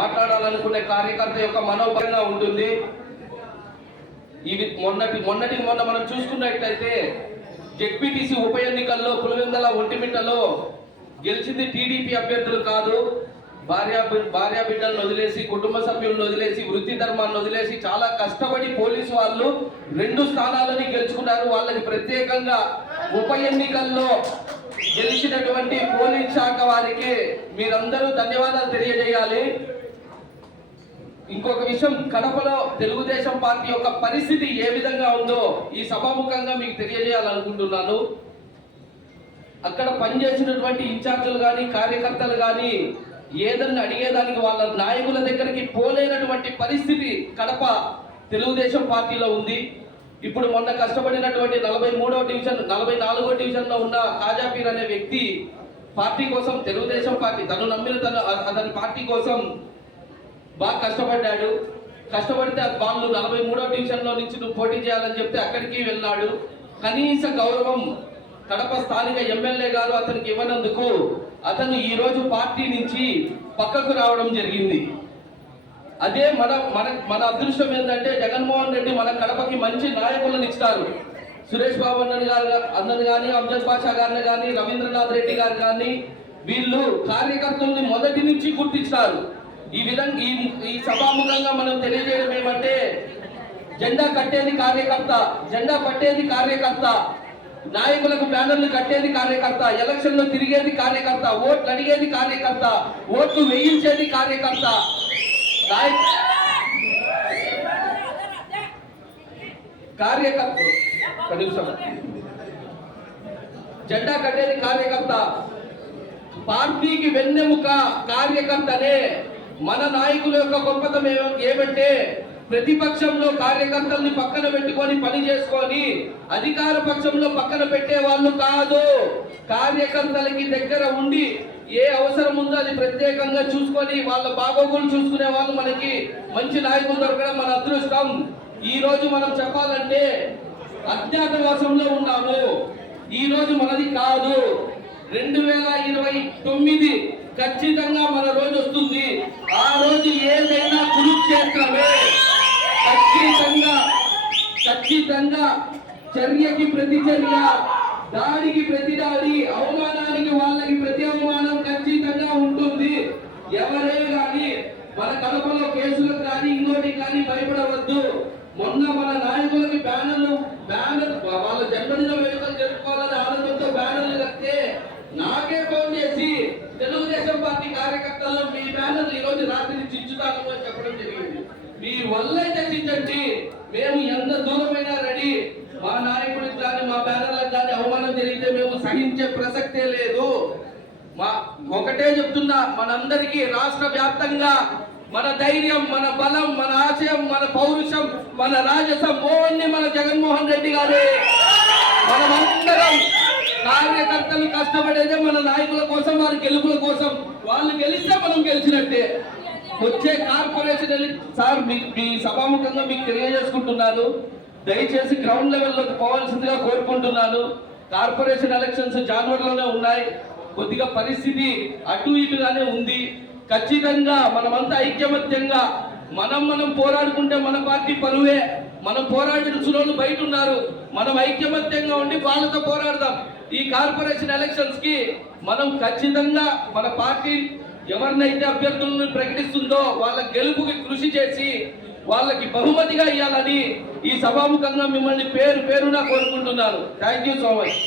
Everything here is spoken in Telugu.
మాట్లాడాలనుకునే కార్యకర్త యొక్క మనోభంగా ఉంటుంది. ఇది మొన్నటి మొన్నటి మొన్న మనం చూసుకున్నట్లయితే జెడ్పీటీసీ ఉప ఎన్నికల్లో పులివెందల ఒంటిమిట్టలో గెలిచింది టీడీపీ అభ్యర్థులు కాదు. భార్యా భార్య బిడ్డలను వదిలేసి కుటుంబ సభ్యులను వదిలేసి వృత్తి ధర్మాన్ని వదిలేసి చాలా కష్టపడి పోలీసు వాళ్ళు రెండు స్థానాలని గెలుచుకున్నారు. వాళ్ళకి ప్రత్యేకంగా ఉప ఎన్నికల్లో గెలిచినటువంటి పోలీస్ శాఖ వారికి మీరందరూ ధన్యవాదాలు తెలియజేయాలి. ఇంకొక విషయం కడపలో తెలుగుదేశం పార్టీ యొక్క పరిస్థితి ఏ విధంగా ఉందో ఈ సభాముఖంగా మీకు తెలియజేయాలనుకుంటున్నాను. అక్కడ పనిచేసినటువంటి ఇన్ఛార్జీలు కానీ కార్యకర్తలు కానీ ఏదన్నా అడిగేదానికి వాళ్ళ నాయకుల దగ్గరికి పోలేనటువంటి పరిస్థితి కడప తెలుగుదేశం పార్టీలో ఉంది. ఇప్పుడు మొన్న కష్టపడినటువంటి నలభై మూడవ డివిజన్ నలభై నాలుగో డివిజన్లో ఉన్న కాజాపీర్ అనే వ్యక్తి పార్టీ కోసం తెలుగుదేశం పార్టీ తను నమ్మిన తను అతని పార్టీ కోసం బాగా కష్టపడ్డాడు. కష్టపడితే వాళ్ళు నలభై మూడో డివిజన్లో నుంచి నువ్వు పోటీ చేయాలని చెప్తే అక్కడికి వెళ్ళాడు. కనీస గౌరవం కడప స్థానిక ఎమ్మెల్యే గారు అతనికి ఇవ్వనందుకు అతను ఈ రోజు పార్టీ నుంచి పక్కకు రావడం జరిగింది. అదే మన మన మన అదృష్టం ఏంటంటే జగన్మోహన్ రెడ్డి మన కడపకి మంచి నాయకులను ఇస్తారు సురేష్ బాబు అన్నని గారు అన్నని కానీ అమ్జద్ పాషా గారిని కానీ రవీంద్రనాథ్ రెడ్డి గారు కానీ వీళ్ళు కార్యకర్తల్ని మొదటి నుంచి గుర్తించారు. ఈ విధంగా ఈ ఈ సభాముఖంగా మనం తెలియజేయడం ఏమంటే జెండా కట్టేది కార్యకర్త జెండా పట్టేది కార్యకర్త నాయకులకు బ్యానర్లు కట్టేది కార్యకర్త ఎలక్షన్లో తిరిగేది కార్యకర్త ఓట్లు అడిగేది కార్యకర్త ఓట్లు వేయించేది కార్యకర్త. కార్యకర్త జెండా కట్టేది కార్యకర్త. పార్టీకి వెన్నెముక కార్యకర్తనే మన నాయకుల యొక్క గొప్పతనం ఏమంటే ప్రతిపక్షంలో కార్యకర్తల్ని పక్కన పెట్టుకొని పని చేసుకొని అధికార పక్షంలో పక్కన పెట్టే వాళ్ళు కాదు. కార్యకర్తలకి దగ్గర ఉండి ఏ అవసరం ఉందో అది ప్రత్యేకంగా చూసుకొని వాళ్ళ బాగోగులు చూసుకునే వాళ్ళు మనకి మంచి నాయకులు దొరకడం మన అదృష్టం. ఈ రోజు మనం చెప్పాలంటే అజ్ఞాతవాసంలో ఉన్నాము. ఈ రోజు మనది కాదు. రెండు వేల ఇరవై తొమ్మిది ఖచ్చితంగా మన రోజు వస్తుంది ఆ రోజు ఏదైనా కురుక్షేత్రమే ఖచ్చితంగా ఖచ్చితంగా చర్యకి ప్రతి చర్య దాడికి ప్రతి దాడి అవమానానికి వాళ్ళకి ప్రతి అవమానం ఖచ్చితంగా ఉంటుంది. ఎవరే గాని మన కడపలో కేసులకు కానీ ఇంకోటి కానీ భయపడవద్దు. మొన్న మన నాయకులకి బ్యానర్లు బ్యానర్ వాళ్ళ జన్మదిన వేడుకలు జరుపుకోవాలని ఆనందంతో బ్యానర్లు కడితే నాకే ఫోన్ చేసి తెలుగుదేశం పార్టీ కార్యకర్తలు మీ బ్యానర్లు ఈ రోజు రాత్రి చించుతాను అని చెప్పడం జరిగింది. మీ వల్ల చర్చించండి. మేము ఎంత దూరమైనా రెడీ. మా నాయకుడికి కానీ మా బ్యానర్లకు కానీ అవమానం జరిగితే మేము సహించే ప్రసక్తే లేదు. మా ఒకటే చెప్తున్నా మనందరికీ రాష్ట్ర వ్యాప్తంగా మన ధైర్యం మన బలం మన ఆశయం మన పౌరుషం మన రాజసం ఓన్ని మన జగన్మోహన్ రెడ్డి గారే. మనమందరం కార్యకర్తలు కష్టపడేదే మన నాయకుల కోసం వారి గెలుపుల కోసం. వాళ్ళు గెలిస్తే మనం గెలిచినట్టే. వచ్చే కార్పొరేషన్ సార్ మీ మీ సభాముఖంగా మీకు తెలియజేసుకుంటున్నాను. దయచేసి గ్రౌండ్ లెవెల్లోకి పోవాల్సిందిగా కోరుకుంటున్నాను. కార్పొరేషన్ ఎలక్షన్స్ జనవరిలోనే ఉన్నాయి. కొద్దిగా పరిస్థితి అటు ఇటుగానే ఉంది. ఖచ్చితంగా మనమంతా ఐక్యమత్యంగా మనం మనం పోరాడుకుంటే మన పార్టీ పరువే. మనం పోరాడిన వాళ్ళు బయట ఉన్నారు మనం ఐక్యమత్యంగా ఉండి వాళ్ళతో పోరాడదాం. ఈ కార్పొరేషన్ ఎలక్షన్స్కి మనం ఖచ్చితంగా మన పార్టీ ఎవరినైతే అభ్యర్థులను ప్రకటిస్తుందో వాళ్ళ గెలుపుకి కృషి చేసి వాళ్ళకి బహుమతిగా ఇవ్వాలని ఈ సభాముఖంగా మిమ్మల్ని పేరు పేరున కోరుకుంటున్నాను. Thank you so much